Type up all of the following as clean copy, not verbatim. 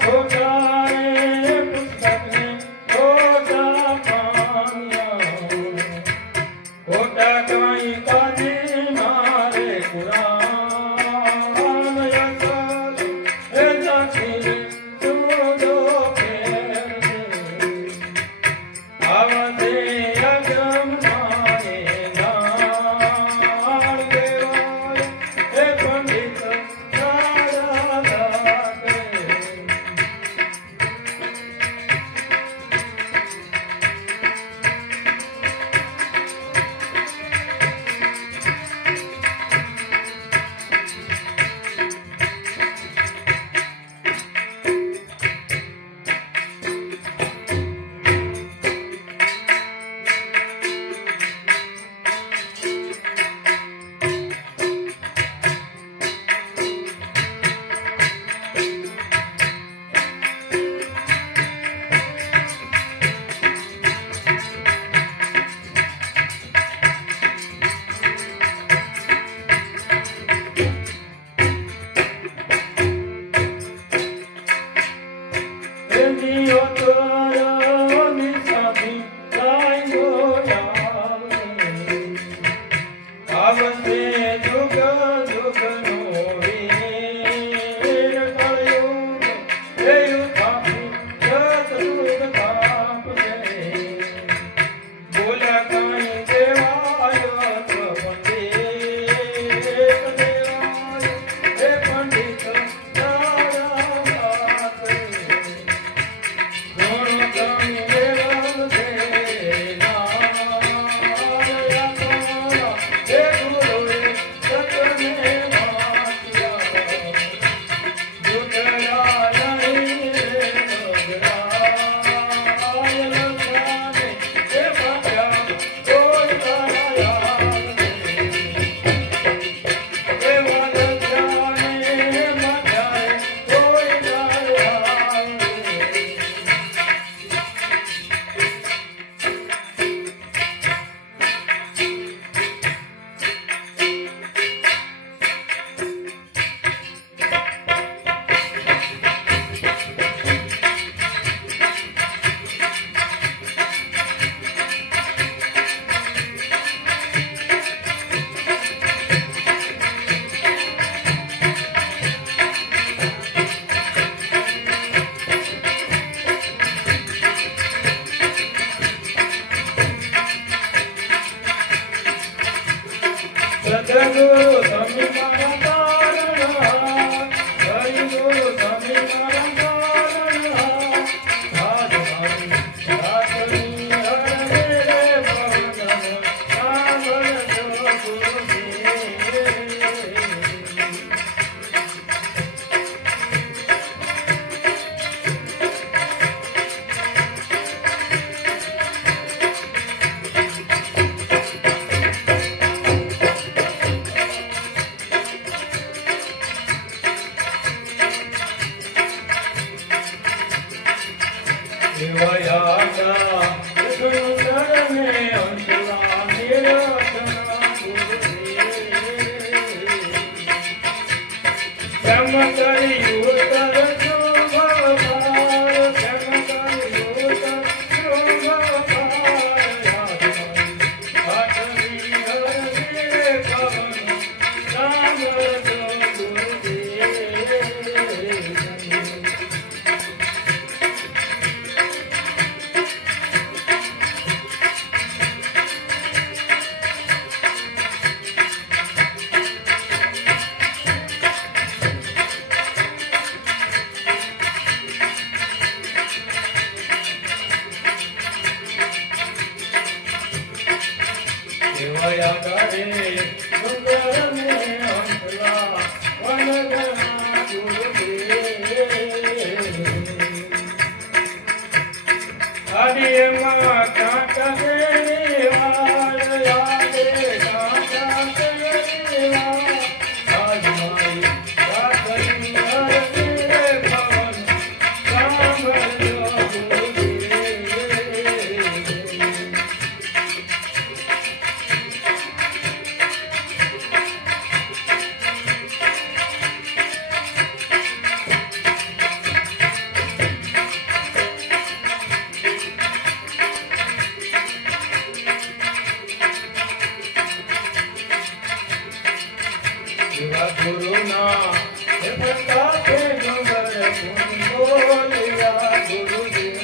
ખોટા પુસ્તકને ખોટા પામ્યા દેવાયા કરે સુંદર ને અંતલા વનગણા ગુરુદેવ આડિયમાં કાંટા દેવા યાદે કાંટા દેવા આજમાઈ રાતની હરદે પવન સાંભળજો ગુરુના હે પ્રતાપે ડુંગર બોલ્યા ગુરુદેવ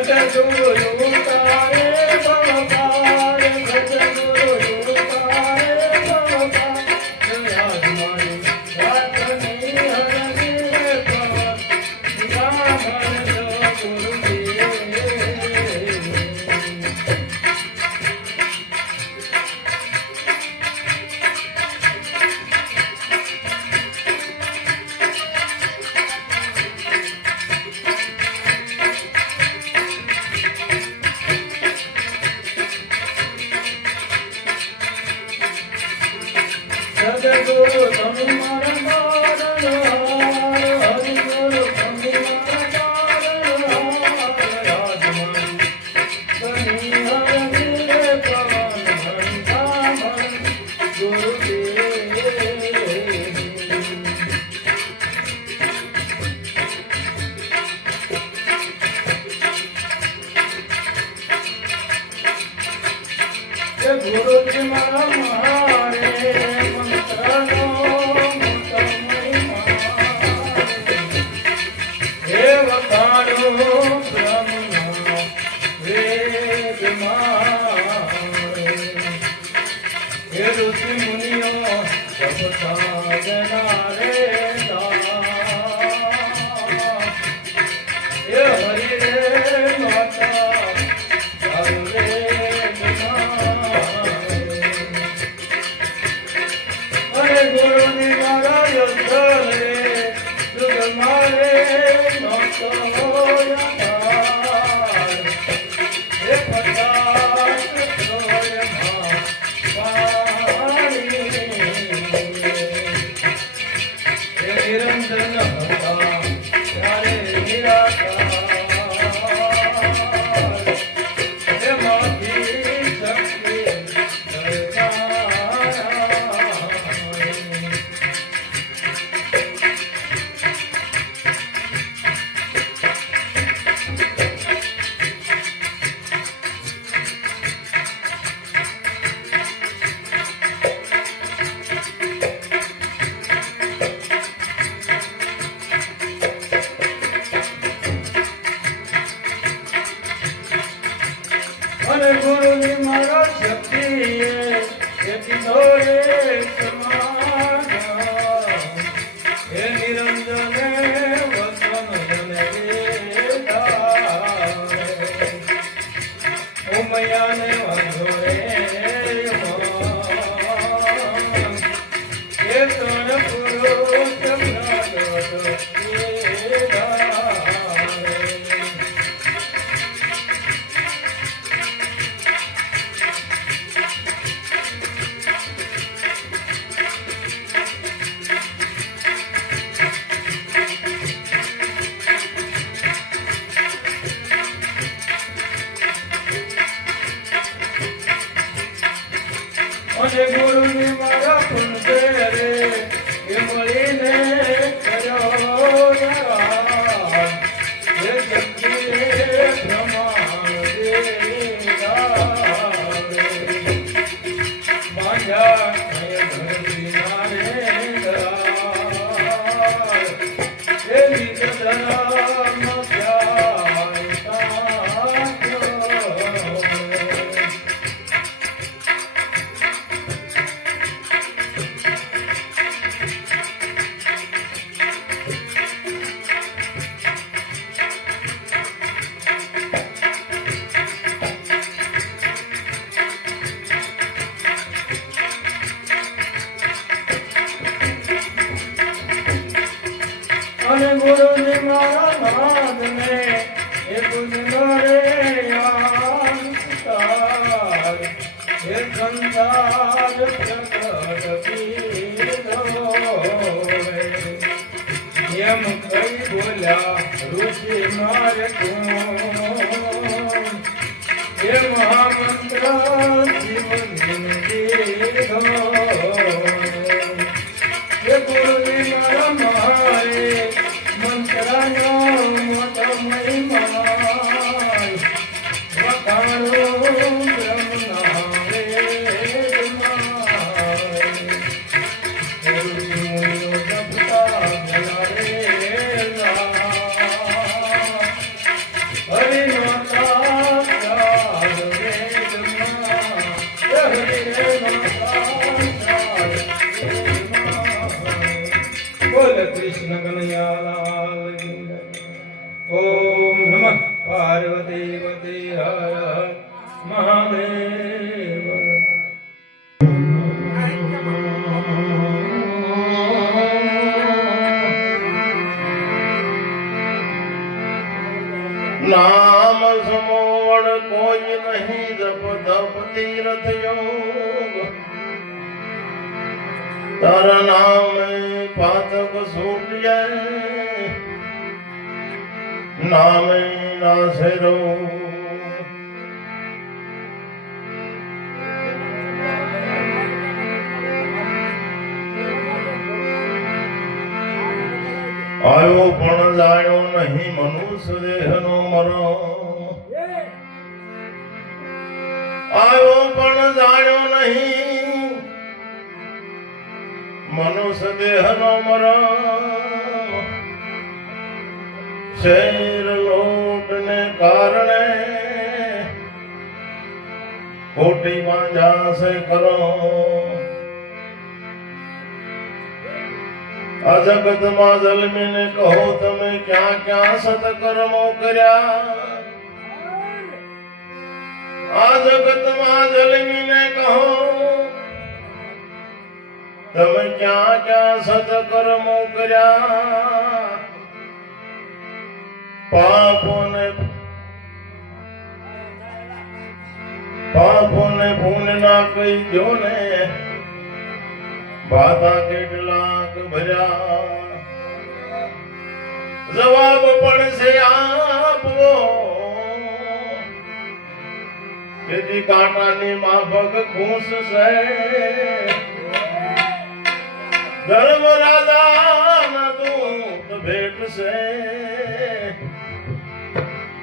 જત ગુરુ તારે ભવપાર જત ગુરુ તારે ભવપાર આજમાઈ રાતની હરદે પવન સાંભળજો ગુરુદેવ સદગુરુ તમે મારા તારણહાર હરિગુરુ તમે મારા તારણહાર આજમાઈ બની હરદે પવન સાંભળ ગુરુદેવ ગુરુજી મારા મારે મંત્રનો હે વખાણો બ્રહ્મનો વેદમાં હે ઋષિ મુનિઓ જપતા જનારે હે હરિ રે માતા ચારુ રે ગુરુની મારા યુદ્ધ રે યુદ્ધ મારે નોત હોયા હે પદાર્થ સોય પાણી હે નિરંજન હતા ત્યારે નિરાકાર હે માથી શક્તિ અને ગુરુની મારા શક્તિએ એથી ધોરે સમાન હે નિરંજને વસન જને ઉમયાને વાંધો રે હે તણ પુરુષ અને ગુરુની મારા કુંડે રે એ મળીને કર્યો હે શક્તિ પ્રમાણ બાંધ્યા ધરતી નારે હે નિજ ધર્મ મારે આંતર હે સંસાર એમ કઈ બોલ્યા ઋષિ મારે તું એ મહામંત્ર જીવન દીધો એ ગુરુજી મારા મારે મંત્રનો મોટો મહિમા વખાણો બ્રહ્મના કૃષ્ણ કનૈયાલાલ ઓમ નમઃ પાર્વતી પતિ હર હર મહાદેવ નામ સમોણ કોઈ નહીં જપ તપ તીર્થ યોગ તારા નામે પાતક છૂટે નામે નાશે રોગ આવ્યો પણ જાણ્યો નહીં મનુષ્ય દેહનો મરો આવ્યો પણ જાણ્યો નહીં મનુષ્ય દેહનો મરો શેર લોટને કારણે ખોટી બાંધા સે કરો આ જગતમાં જન્મીને કહો તમે ક્યાં ક્યાં સત્કર્મો કર્યા આ જગતમાં જન્મીને કહો તમે ક્યાં ક્યાં સત્કર્મો કર્યા પાપોને પુણ્ય ના કહી દો ને બાધા કેટલાક ભર્યા જવાબ પણ છે આપવો તેથી કાંટાની માફક ખુશ છે ધર્મ રાજા દૂત ભેટ છે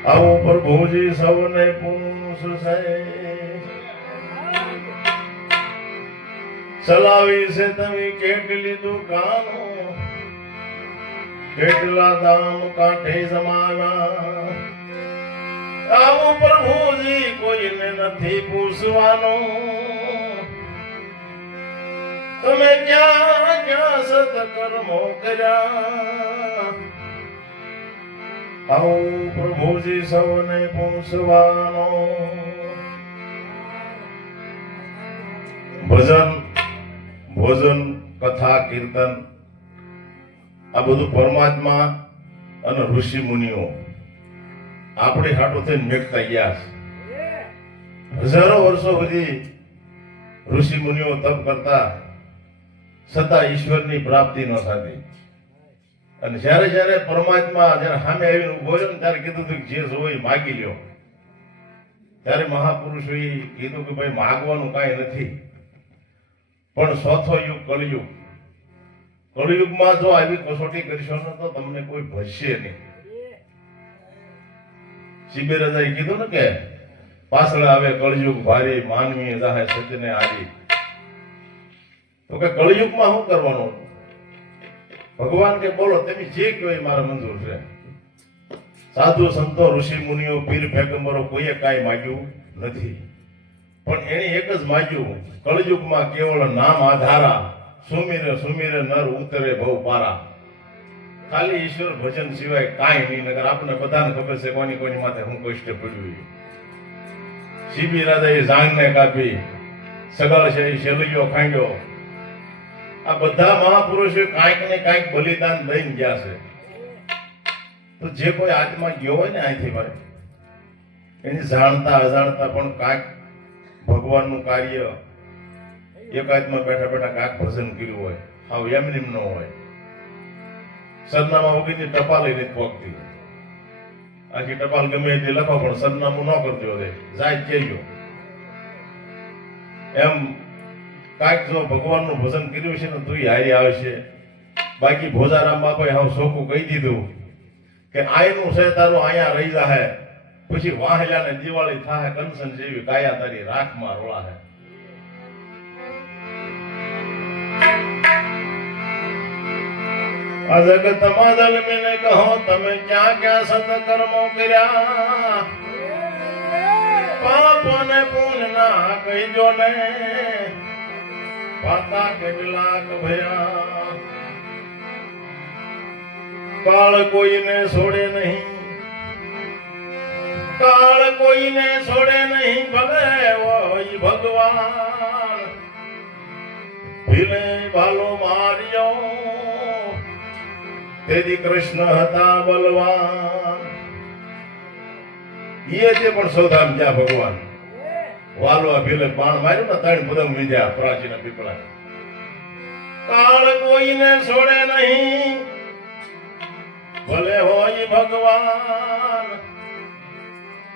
આવું પ્રભુજી સૌને પૂછ છે ચલાવી છે તમે કેટલી દુકાનો કેટલા દામ કાંઠે જમાવ્યા આવું પ્રભુજી કોઈને નથી પૂછવાનું તમે ક્યાં ક્યાં સત્કર્મો કર્યા આવું પ્રભુજી સૌને પૂછવાનું ભજન ભોજન કથા કીર્તન આ બધું પરમાત્મા અને ઋષિ મુનિઓ આપણી હાટો થઈને મેકતા ગયા છે હજારો વર્ષો સુધી ઋષિ મુનિઓ તપ કરતા છતાં ઈશ્વરની પ્રાપ્તિ ન થતી અને જ્યારે જ્યારે પરમાત્મા જ્યારે સામે આવીને ઉભો રહ્યો ને ત્યારે કીધું કે જે જોઈ માગી લ્યો ત્યારે મહાપુરુષોએ કીધું કે ભાઈ માગવાનું કાંઈ નથી પણ ચોથો યુગ કળયુગ કળયુગમાં જો આવી કસોટી કરશો ને તો તમને કોઈ ભજશે નહીં શિબિરાજાએ કીધું ને કે પાછળ આવે કળયુગ ભારી માનવી જાહે સજને હારી તો કે કળયુગમાં શું કરવાનું ભગવાન કે બોલો તમે જે કહો એ મારા મંજૂર છે સાધુ સંતો ઋષિ મુનિઓ પીર પેગંબરો કોઈએ કાંઈ માગ્યું નથી પણ એને એક જ માગ્યું કળયુગમાં કેવળ નામ આધારા સુમિરે સુમિરે નર ઉતરે ભવ પારા ખાલી ઈશ્વર ભજન સિવાય કાંઈ નહીં નગર આપણે બધાને ખબર છે કોની કોની માથે હું કષ્ટ પડ્યું શિબી રાજાએ જાણને કાપી સગળ છે એ શેલૈયો ખાંડ્યો આ બધા મહાપુરુષો કાંઈક ને કાંઈક બલિદાન દઈને ગયા છે તો જે કોઈ આત્મા ગયો હોય ને અહીંથી ભાઈ એની જાણતા અજાણતા પણ કાંઈક ભગવાનનું કાર્ય એકાંતમાં બેઠા બેઠા કાંઈક ભજન કર્યું હોય, હાવ એમનેમ ન હોય. સરનામા વગરની ટપાલ નથી પહોંચતી. આખી ટપાલ ગમે એટલી લખો પણ સરનામું ન કરજો રે, જાય કહેજો. એમ કાંઈક જો ભગવાનનું ભજન કર્યું છે ને તો હારી આવશે. બાકી ભોજારામ બાપાએ હાવ સોખું કહી દીધું કે આયનું છે તારું અહીંયા રહી જાહે, પછી વાહલ્યાને દિવાળી થાહે, કંસન જેવી કાયા તારી રાખમાં રોળાહે. આ જગતમાં જન્મીને કહો તમે ક્યાં ક્યાં સત્કર્મો કર્યા, પાપ અને પુણ્ય ના કહીજો ને, પાતા કેટલાક ભયા. કાળ કોઈને છોડે નહીં, કાળ કોઈને છોડે નહીં, ભલે હોય ભગવાન. ભીલે ભાલો માર્યો તેથી કૃષ્ણ હતા બલવાન. એ તે પણ સૌધામ જ્યાં ભગવાન વાલવા ભીલે બાણ માર્યું ને ત્રણ પદમ વિદ્યા પ્રાચીન પીપળા. કાળ કોઈને છોડે નહીં, ભલે હોય ભગવાન.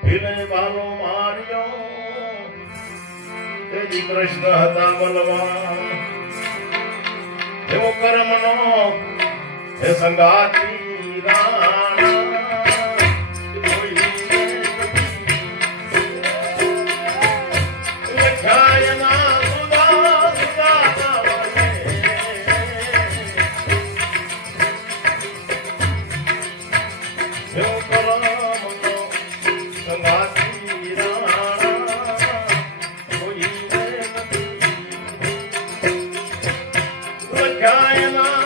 ભીલે બાલો માર્યો તેથી કૃષ્ણ હતા બલવાન. એવો કર્મનો હે સંગાતી રાણા, લખાયના સુદા સુદા ગાવને. એવો કર્મનો સંગાતી રાણા, કોઈ નથી. લખાયના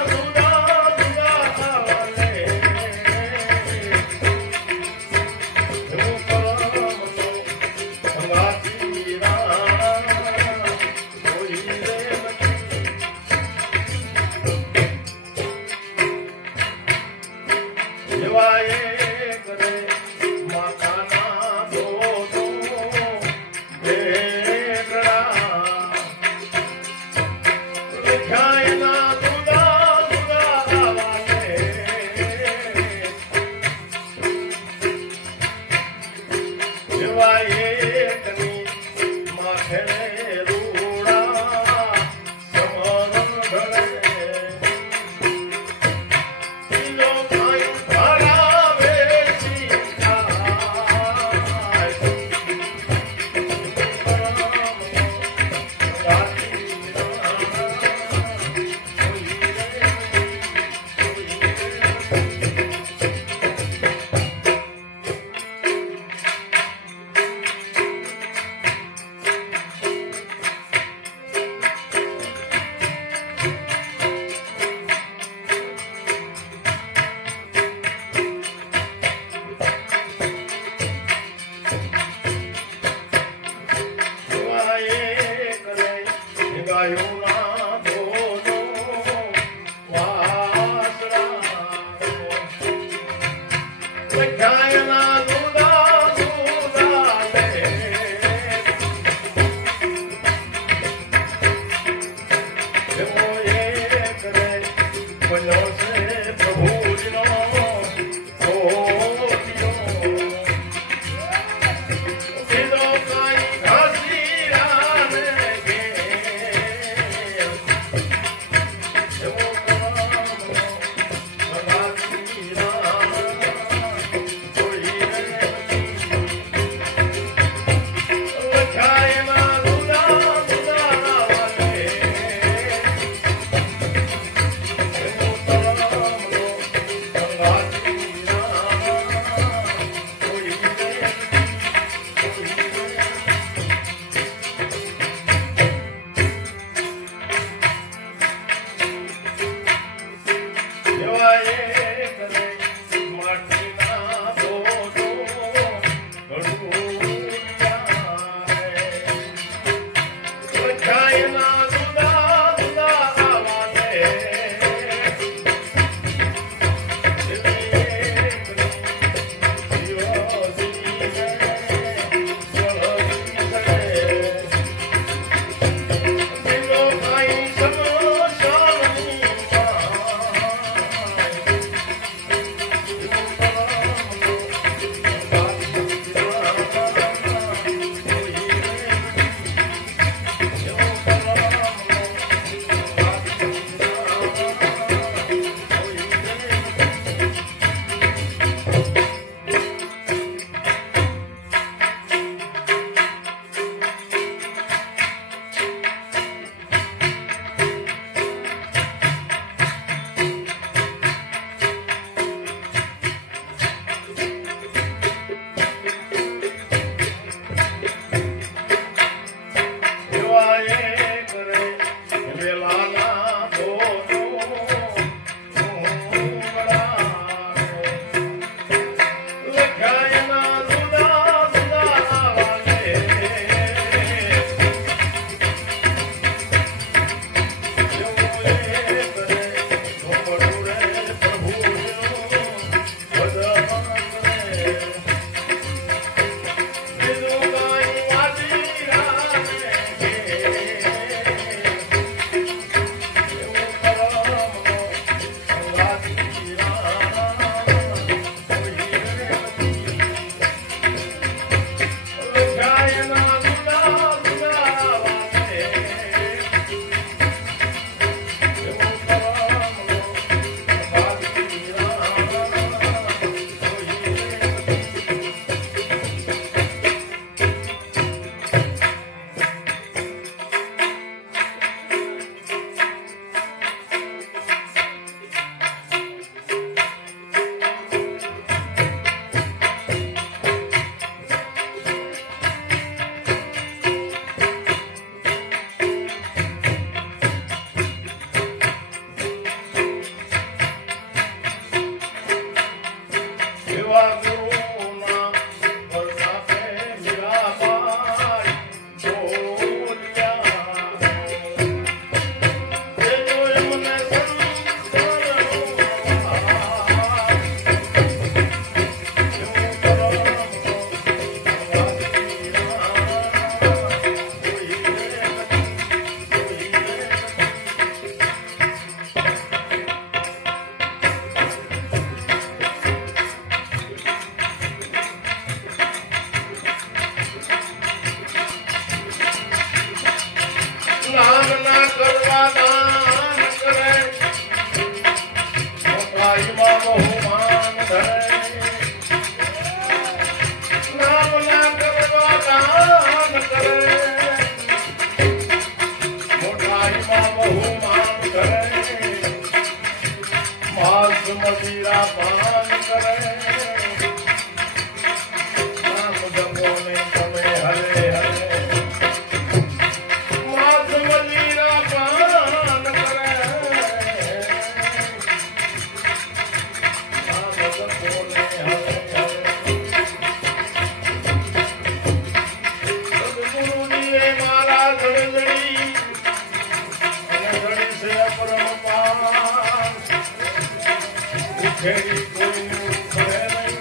ખેડી કોઈનું કરે નહીં.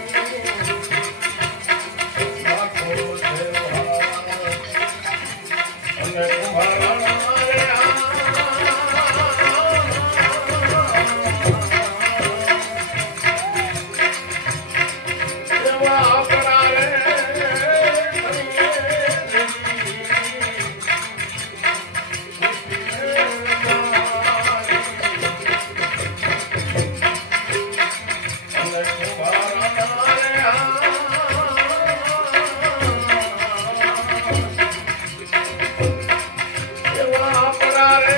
લાખો તહેવાર અને કુંભારાના રે એવા આપણા રે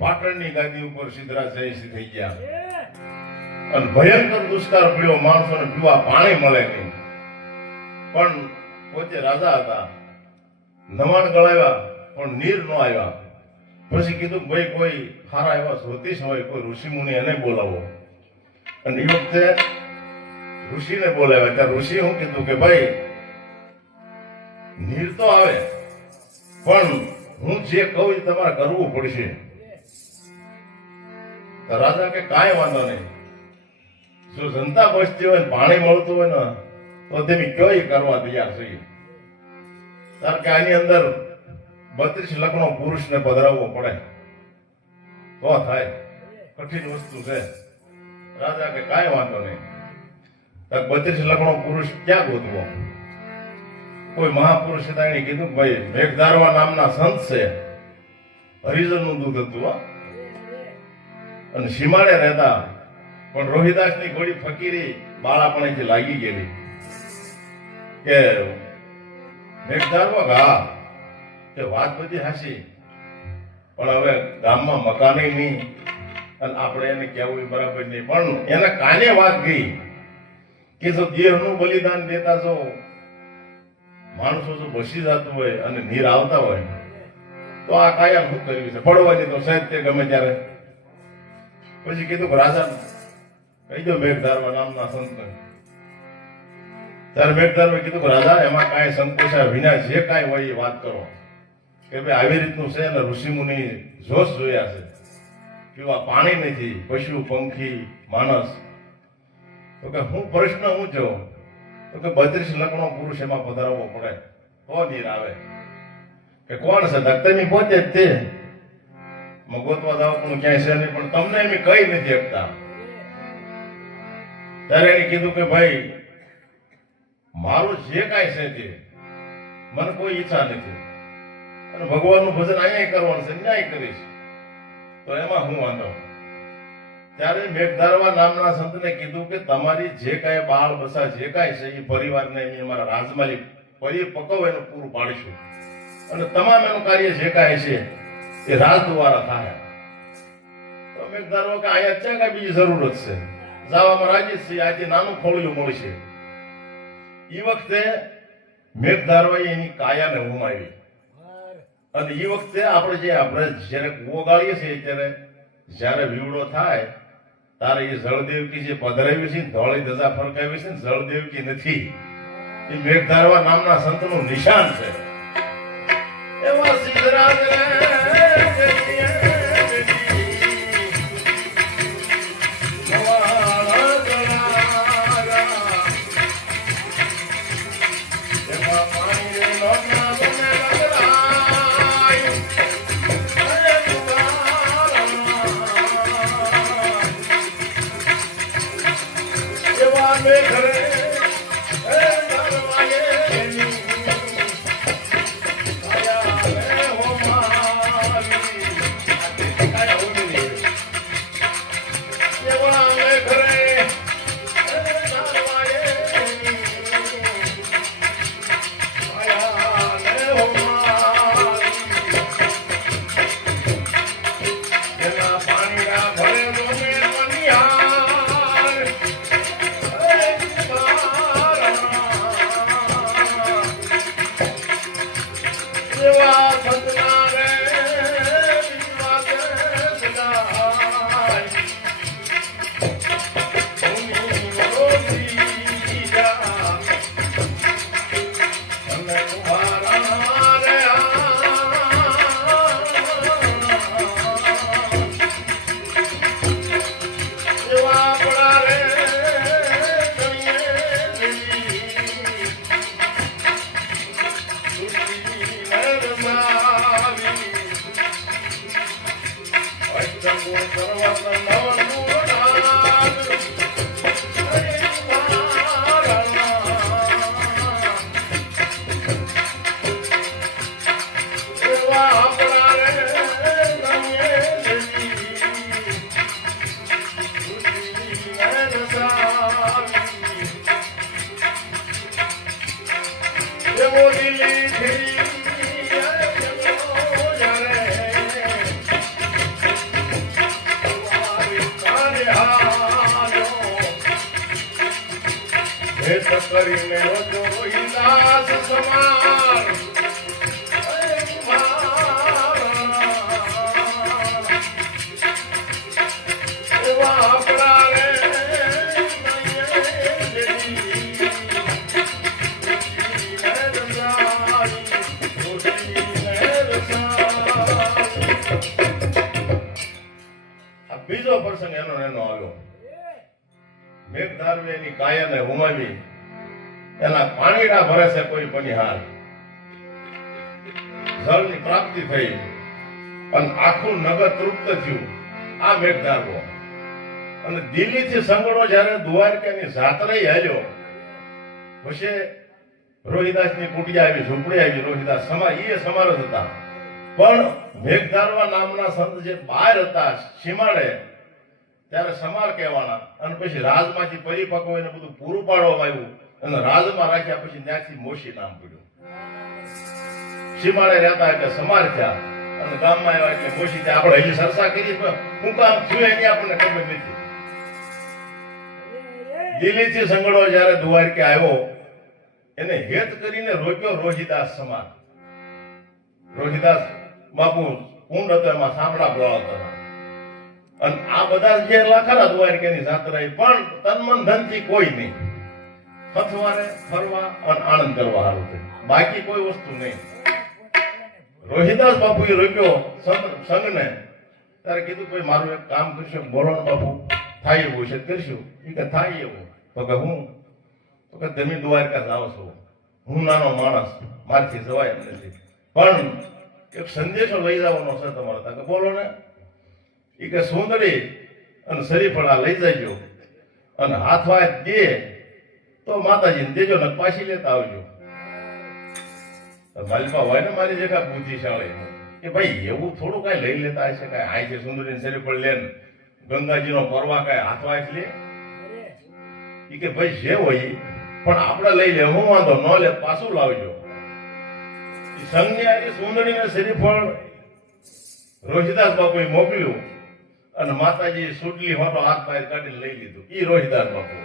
પાટણની ગાદી ઉપર સિદ્ધરાજ જયસિંહ થઈ ગયા અને ભયંકર દુષ્કાળ પડ્યો. માણસોને પીવા પાણી મળે નહીં. પણ પોતે રાજા હતા, નવાણ ગળાવ્યા પણ નીર ન આવ્યા. પછી કીધું ભાઈ કોઈ સારા એવા જ્યોતિષ હોય, કોઈ ઋષિ મુનિ એને બોલાવો. અને એ વખતે ઋષિને બોલાવ્યા. ત્યાં ઋષિ શું કીધું કે ભાઈ નીર તો આવે પણ હું જે કહું એ તમારે કરવું પડશે. રાજા કે કાંઈ વાંધો નહીં, જો જનતા બચતી હોય પાણી મળતું હોય ને તો તેની કઈ કરવા તૈયાર છીએ. કારણ કે આની અંદર 32 લગ્નો પુરુષને પધરાવવો પડે તો થાય. કઠિન વસ્તુ છે. રાજા કે કાંઈ વાંધો નહીં. 32 લગ્નો પુરુષ ક્યાં ગોતવો? કોઈ મહાપુરુષ હતા, એને કીધું ભાઈ મેઘધારવા નામના સંત છે, હરિજનનું દૂધ હતું અને સીમાડે રહેતા, પણ રોહિદાસની ઘોડી ફકીરી બાળાપણેથી લાગી ગયેલી કે મેઘધારવા હા કે વાત બધી હાસી, પણ હવે ગામમાં મકાને નહીં અને આપણે એને કહેવું બરાબર નહીં. પણ એના કાને વાત ગઈ કે જો દેહનું બલિદાન દેતા જો માણસો જો બસી જતું હોય અને નીર આવતા હોય તો આ કાયા શું કર્યું છે? પડવાની તો સહેજ તે ગમે ત્યારે. પછી કીધું રાજા કહી દો મેઘધારવા નામના સંતને. ત્યારે મેઘધારવે કીધું રાજા એમાં કાંઈ સંકોચા વિના જે કાંઈ હોય એ વાત કરો કે ભાઈ આવી રીતનું છે ને ઋષિ મુનિ જોશ જોયા છે, પીવા પાણી નથી, પશુ પંખી માણસ. તો કે હું પ્રશ્ન હું જો તો કે 32 લગ્નો પુરુષ એમાં પધરાવવો પડે તો નીર આવે. કે કોણ છે? દત્તની પોતે જ તે. ગોતવા જાવ પણ ક્યાંય છે નહીં, પણ તમને એમ કઈ નથી શકતા. ત્યારે એને કીધું કે ભાઈ મારું જે કાંઈ છે તે મને કોઈ ઈચ્છા નથી અને ભગવાનનું ભજન અહીંયા કરવાનું છે, ન્યાય કરીશ. તો એમાં હું વાંધો. ત્યારે મેઘધારવા નામના સંતને કીધું કે તમારી જે કાંઈ બાળ બસા જે કાંઈ છે એ પરિવારને એની અમારા રાજમાલિક પરિપક્વ એનું પૂરું પાડીશું અને તમામ એનું કાર્ય જે કાંઈ છે એ રાજ દ્વારા થાય. તો મેઘધારવા કે અહીંયા છે કાંઈ બીજી જરૂરત છે, જવામાં રાજી છે, આજે નાનું ખોળિયું મળશે. એ વખતે મેઘધારવાએ એની કાયાને હુમાવી અને એ વખતે આપણે જ્યારે કૂવો ગાળીએ છીએ ત્યારે જ્યારે વીવડો થાય તારે એ જળદેવકી જે પધરાવી છે ધોળી ધજા ફરકાવી છે ને જળદેવકી નથી, એ મેઘધારવા નામના સંતનું નિશાન છે. એવા સિદ્ધરાજ કરીને દાસ સમાન બીજો પ્રસંગ એનો આવ્યો. મેઘધારવે એની કાયાને હુમાવી એના પાણીના ભરોસે કોઈ પનિહાર જળની પ્રાપ્તિ થઈ અને આખું નગર તૃપ્ત થયું. આ મેઘધારવો અને દિલ્હીથી સંગડો જ્યારે દ્વારકાની જાત્રાએ હાલ્યો પછી રોહિદાસની કુટિયા આવી, ઝૂંપડી આવી. રોહિદાસ એ સમાર જ હતા, પણ મેઘધારવા નામના સંત જે બહાર હતા સીમાડે ત્યારે સમાર કહેવાના અને પછી રાજમાંથી પરિપક્વ એને બધું પૂરું પાડવામાં આવ્યું અને રાજમાં રાખ્યા. પછી ત્યાંથી મોશી નામ પડ્યું. સીમાડે રહેતા એટલે સમાર થયા અને ગામમાં આવ્યા એટલે મોશી થયા. આપણે હજી ચર્ચા કરી હું કામ થયું એની આપણને ખબર નથી. દિલ્હીથી સંગડો જયારે દ્વારકે આવ્યો એને હેત કરીને રોક્યો રોહિદાસ સમાર. રોહિદાસ બાપુ કુંડ હતો એમાં સાંભળા બોલાવતા હતા અને આ બધા જે લાખરા દ્વારકાની જાત્રા પણ તન મન ધન થી કોઈ નહીં, હથવારે ફરવા અને આનંદ કરવા હારું છે, બાકી કોઈ વસ્તુ નહીં. રોહિદાસ બાપુએ રોક્યો સંઘને. ત્યારે કીધું કોઈ મારું એક કામ કરશો, બોલો ને બાપુ, થાય એવું છે કરશું. એ કે થાય એવું. તો કે હું તો કે તમે દ્વારકા જાઓ છો, હું નાનો માણસ, મારથી જવાય એમ નથી, પણ એક સંદેશો લઈ જવાનો છે તમારે. કે બોલો ને. એ કે સુંદરી અને શરીફળા લઈ જજો અને હાથવા દે તો માતાજીને દેજો ને પાછી લેતા આવજો. માલિકા હોય ને મારી જગ્યા બુદ્ધિશાળી કે ભાઈ એવું થોડું કઈ લઈ લેતા હશે કઈ આ છે સુંદરી શરીર પર લે ગંગાજીનો પરવા કઈ હાથવા લે એ કે ભાઈ જે હોય ઈ, પણ આપણે લઈ લે હું વાંધો ન લે પાછું લાવજો સંજ્ઞા સુંદરીને શરીફળ રોહિદાસ બાપુએ મોકલ્યું અને માતાજી સુડલી હોતો હાથ બહાર કાઢીને લઈ લીધું ઈ રોહિદાસ બાપુ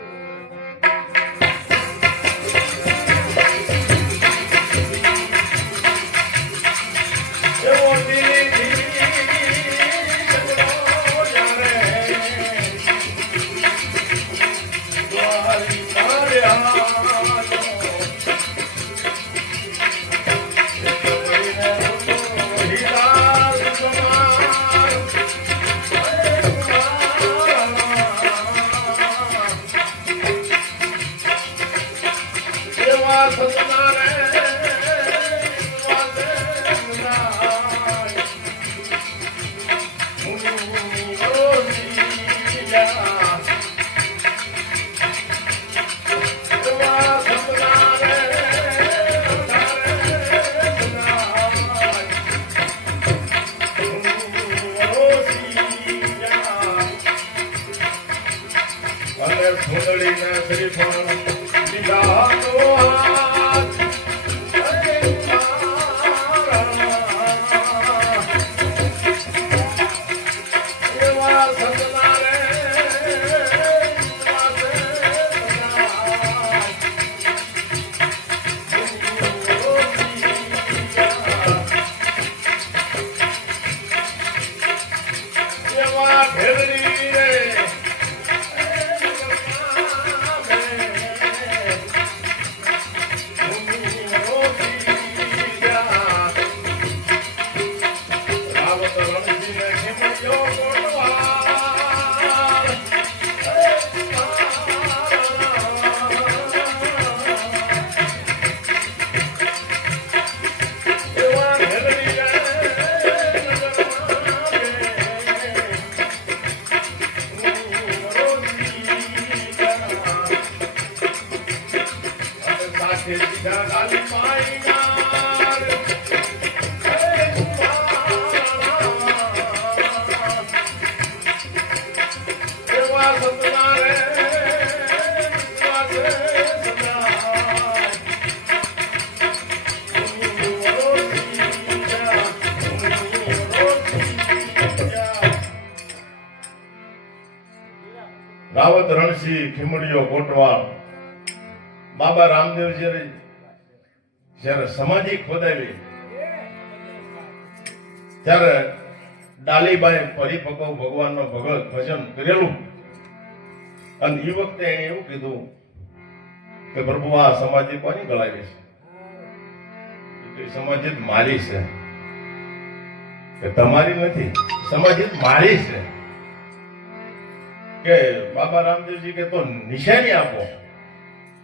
રાવત રણસિંહ ખીમડીયો કોટવાળ બાબા રામદેવ જયારે સમાધિ ખોદાવી ત્યારે ડાલીબાઈ પરિપક્વ ભગવાનનો ભગવત ભજન કરેલું અને એ વખતે એને એવું કીધું કે પ્રભુ આ સમાધિ કોની ગળાવી છે સમાધિ મારી છે કે તમારી નથી સમાધિ મારી છે કે બાબા રામદેવજી કે તો નિશાની આપો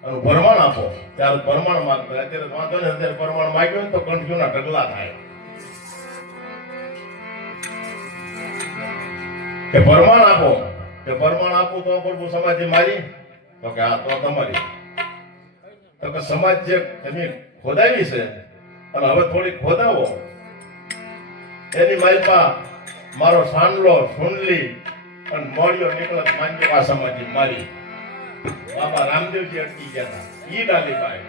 અને પ્રમાણ આપો ત્યારે પ્રમાણ માંગતો અત્યારે વાંધો ને અત્યારે પ્રમાણ માંગ્યો ને તો કંઠીઓના ઢગલા થાય કે પ્રમાણ આપો કે પ્રમાણ આપું તો પ્રભુ સમાધિ મારી તો કે હા તો તમારી તો કે સમાજ જે તમે ખોદાવી છે અને હવે થોડી ખોદાવો એની માલમાં મારો સાંડલો સુંડલી અને મોડિયો નીકળત માંજો આ સમાધિ મારી બાબા રામદેવજી અટકી ગયા હતા ઈ ડાલીબાઈ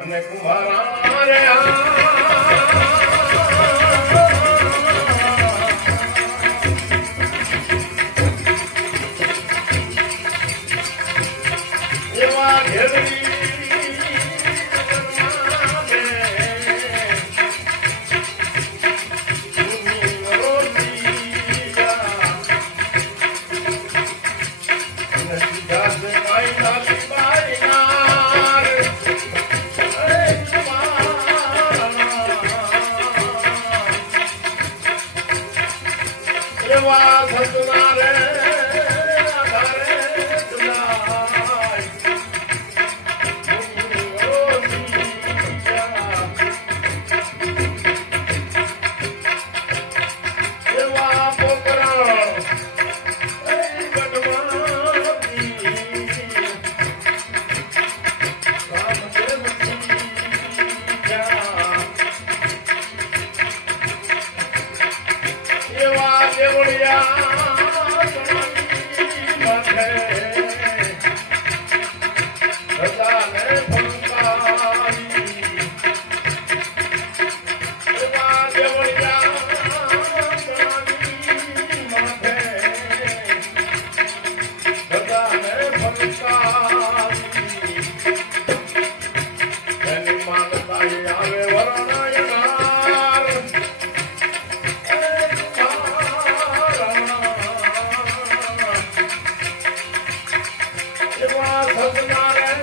અને કુમારા રે એવા ઘેરી એની માનતા આવે વરણાયનાર એવા સદના રે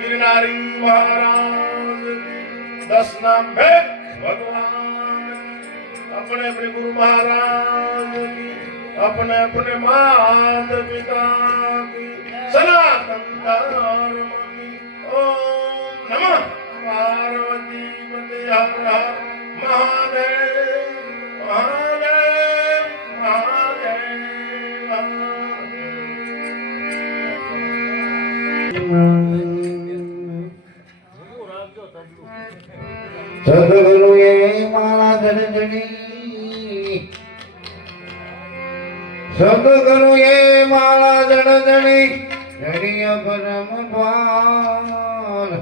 गिरनारी महाराज दस नाम भेद भगवान अपने अपने गुरु महाराज की अपने अपने माता पिता की सनातन धर्म की ओम नमः पार्वती पते हर हर महादेव महादेव महादेव સદગુરુએ માળા જડજડી સદગુરુએ માળા જડજડી જડિય પરમ પાર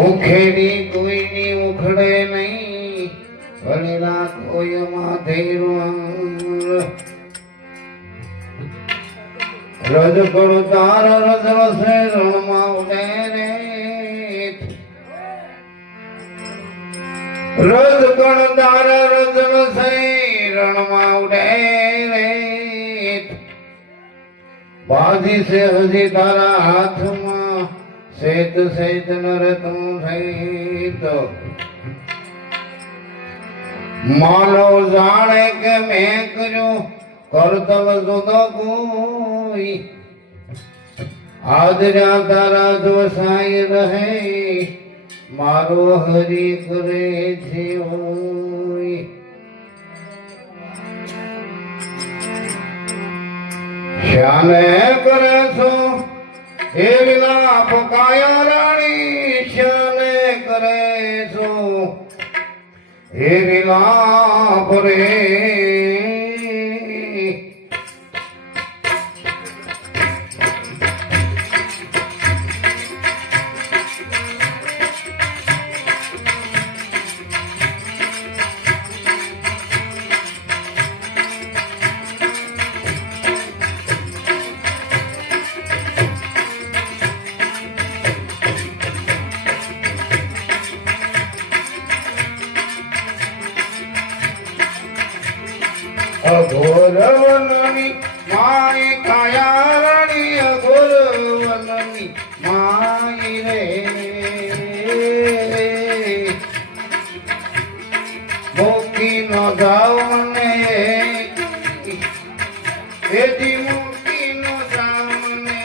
ઉખેડી કોઈની ઉખડે નહીં ભલેલા કોઈ માથે રજ કરું તાર રજળ સે રણમાં ઉડે રે રજ કણ તાર રજળ સે રણમાં ઉડે રે બાજી છે હજી તારા હાથમાં શેત શેત નર તું સહિત માનવ જાણે કે મેં કર્યું કરતલ જુદો કોઈ આદર્યા તારા જો સાઈ રહે મારો હરી કરે છે ઓય શ્યાને કરે છો એ વિલાપ કાયા રાણી શ્યાને કરે છો એ વિલાપ રે અઘોરવનની માય કાયારણી અઘોરવનની માય રે મોકી નો જાવ મને એથી મોકી નો જાવ મને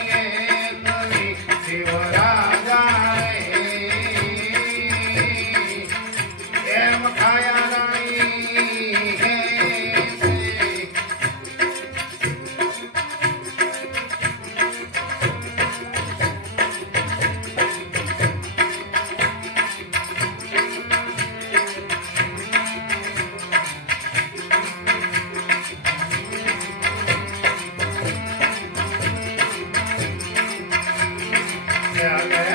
કરી શિવરાજા એમ કાયારણી Yeah.